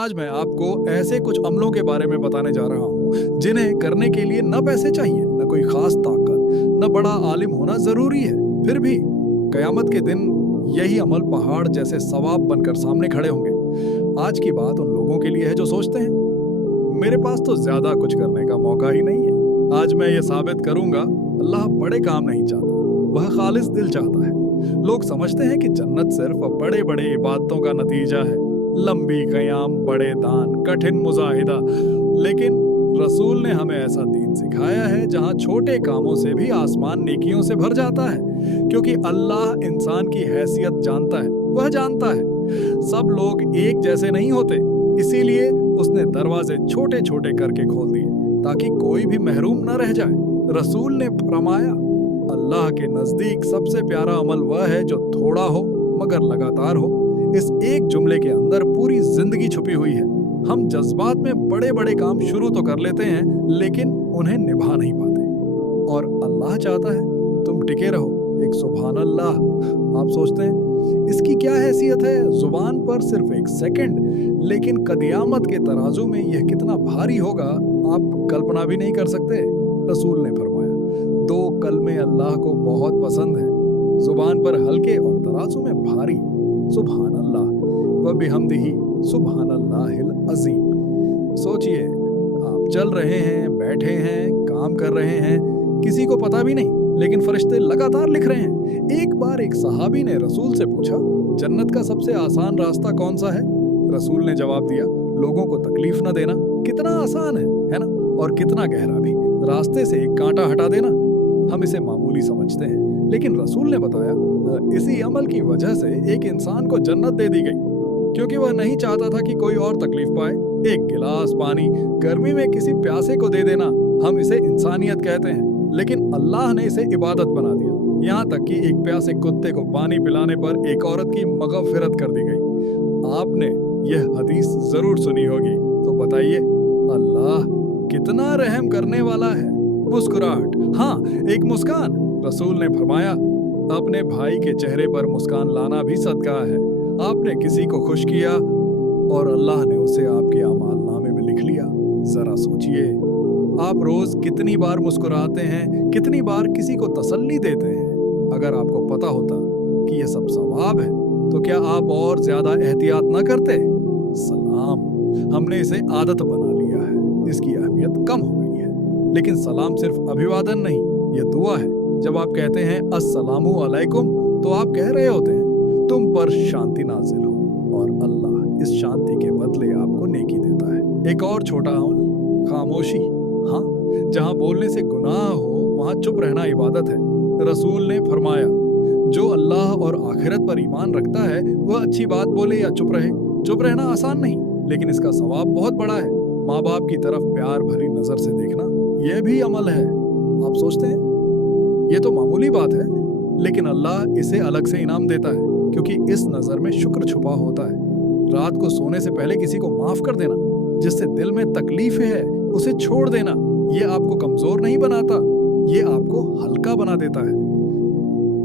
आज मैं आपको ऐसे कुछ अमलों के बारे में बताने जा रहा हूँ जिन्हें करने के लिए न पैसे चाहिए, न कोई खास ताकत, न बड़ा आलिम होना जरूरी है। फिर भी कयामत के दिन यही अमल पहाड़ जैसे सवाब बनकर सामने खड़े होंगे। आज की बात उन लोगों के लिए है जो सोचते हैं मेरे पास तो ज्यादा कुछ करने का मौका ही नहीं है। आज मैं ये साबित करूंगा अल्लाह बड़े काम नहीं चाहता, वह खालिस दिल चाहता है। लोग समझते हैं कि जन्नत सिर्फ बड़े बड़े इबादतों का नतीजा है, लंबी कयाम, बड़े दान, कठिन मुजाहिदा। लेकिन रसूल ने हमें ऐसा दीन सिखाया है जहां छोटे कामों से भी आसमान नेकियों से भर जाता है, क्योंकि अल्लाह इंसान की हैसियत जानता है। वह जानता है सब लोग एक जैसे नहीं होते, इसीलिए उसने दरवाजे छोटे छोटे करके खोल दिए ताकि कोई भी महरूम न रह जाए। रसूल ने फरमाया, अल्लाह के नजदीक सबसे प्यारा अमल वह है जो थोड़ा हो मगर लगातार हो। इस एक जुमले के अंदर पूरी जिंदगी छुपी हुई है। हम जज्बात में बड़े बड़े काम शुरू तो कर लेते हैं लेकिन उन्हें निभा नहीं पाते, और अल्लाह चाहता है तुम टिके रहो। एक सुभान अल्लाह। आप सोचते हैं इसकी क्या हैसियत है, जुबान पर सिर्फ एक सेकंड, लेकिन कयामत के तराजू में यह कितना भारी होगा आप कल्पना भी नहीं कर सकते। रसूल ने फरमाया, दो कलमे अल्लाह को बहुत पसंद है, जुबान पर हल्के और तराजू में भारी। सुभान अल्लाह व बिहम्दिही सुभान अल्लाहिल अज़ीम। सोचिए, आप चल रहे हैं, बैठे हैं, काम कर रहे हैं, किसी को पता भी नहीं, लेकिन फरिश्ते लगातार लिख रहे हैं। एक बार एक सहाबी ने रसूल से पूछा, जन्नत का सबसे आसान रास्ता कौन सा है? रसूल ने जवाब दिया, लोगों को तकलीफ न देना। कितना आसान है ना? और कितना गहरा भी। रास्ते से एक कांटा हटा देना, हम इसे मामूली समझते हैं, लेकिन रसूल ने बताया इसी अमल की वजह से एक इंसान को जन्नत दे दी गई, क्योंकि वह नहीं चाहता था कि कोई और तकलीफ पाए। एक गिलास पानी गर्मी में किसी प्यासे को दे देना, हम इसे इंसानियत कहते हैं, लेकिन अल्लाह ने इसे इबादत बना दिया। यहाँ तक कि एक प्यासे कुत्ते को पानी पिलाने पर एक औरत की मगफिरत कर दी गई। आपने यह हदीस जरूर सुनी होगी, तो बताइए अल्लाह कितना रहम करने वाला है। मुस्कुराहट, हाँ, एक मुस्कान। रसूल ने फरमाया, अपने भाई के चेहरे पर मुस्कान लाना भी सदका है। आपने किसी को खुश किया और अल्लाह ने उसे आपके अमाल नामे में लिख लिया। जरा सोचिए, आप रोज कितनी बार मुस्कुराते हैं, कितनी बार किसी को तसल्ली देते हैं। अगर आपको पता होता कि यह सब सवाब है तो क्या आप और ज्यादा एहतियात न करते? सलाम, हमने इसे आदत बना लिया है, इसकी अहमियत कम हो गई है। लेकिन सलाम सिर्फ अभिवादन नहीं, यह दुआ है। जब आप कहते हैं अस्सलामु अलैकुम तो आप कह रहे होते हैं तुम पर शांति नाजिल हो, और अल्लाह इस शांति के बदले आपको नेकी देता है। एक और छोटा अमल, खामोशी। हाँ, जहां बोलने से गुनाह हो वहां चुप रहना इबादत है। रसूल ने फरमाया, जो अल्लाह और आखिरत पर ईमान रखता है वह अच्छी बात बोले या चुप रहे। चुप रहना आसान नहीं, लेकिन इसका सवाब बहुत बड़ा है। माँ बाप की तरफ प्यार भरी नजर से देखना, यह भी अमल है। आप सोचते हैं ये तो मामूली बात है, लेकिन अल्लाह इसे अलग से इनाम देता है, क्योंकि इस नजर में शुक्र छुपा होता है। रात को सोने से पहले किसी को माफ कर देना, जिससे दिल में तकलीफ है उसे छोड़ देना। ये आपको कमजोर नहीं बनाता, ये आपको हल्का बना देता है।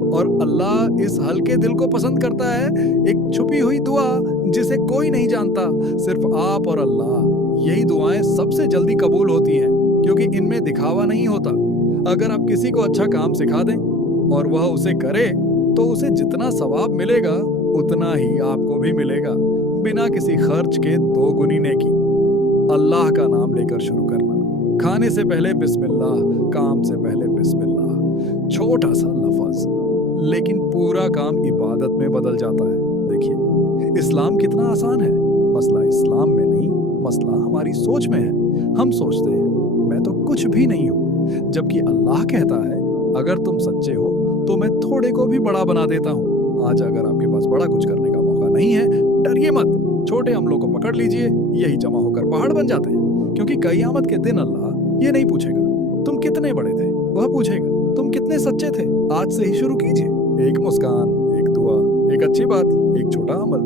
और अल्लाह इस हल्के दिल को पसंद करता है। एक छुपी हुई दुआ जिसे कोई नहीं जानता, सिर्फ आप और अल्लाह। यही दुआएं सबसे जल्दी कबूल होती हैं, क्योंकि इनमें दिखावा नहीं होता। अगर आप किसी को अच्छा काम सिखा दें और वह उसे करे, तो उसे जितना सवाब मिलेगा उतना ही आपको भी मिलेगा, बिना किसी खर्च के 2 गुनी नेकी। अल्लाह का नाम लेकर शुरू करना, खाने से पहले बिस्मिल्लाह, काम से पहले बिस्मिल्लाह। छोटा सा लफ्ज, लेकिन पूरा काम इबादत में बदल जाता है। देखिए, इस्लाम कितना आसान है। मसला इस्लाम में नहीं, मसला हमारी सोच में है। हम सोचते हैं मैं तो कुछ भी नहीं हूँ, जबकि अल्लाह कहता है अगर तुम सच्चे हो तो मैं थोड़े को भी बड़ा बना देता हूँ। आज अगर आपके पास बड़ा कुछ करने का मौका नहीं है, डरिए मत। छोटे अमलों को पकड़ लीजिए, यही जमा होकर पहाड़ बन जाते हैं। क्योंकि कयामत के दिन अल्लाह ये नहीं पूछेगा तुम कितने बड़े थे, वह पूछेगा तुम कितने सच्चे थे। आज से ही शुरू कीजिए, एक मुस्कान, एक दुआ, एक अच्छी बात, एक छोटा अमल।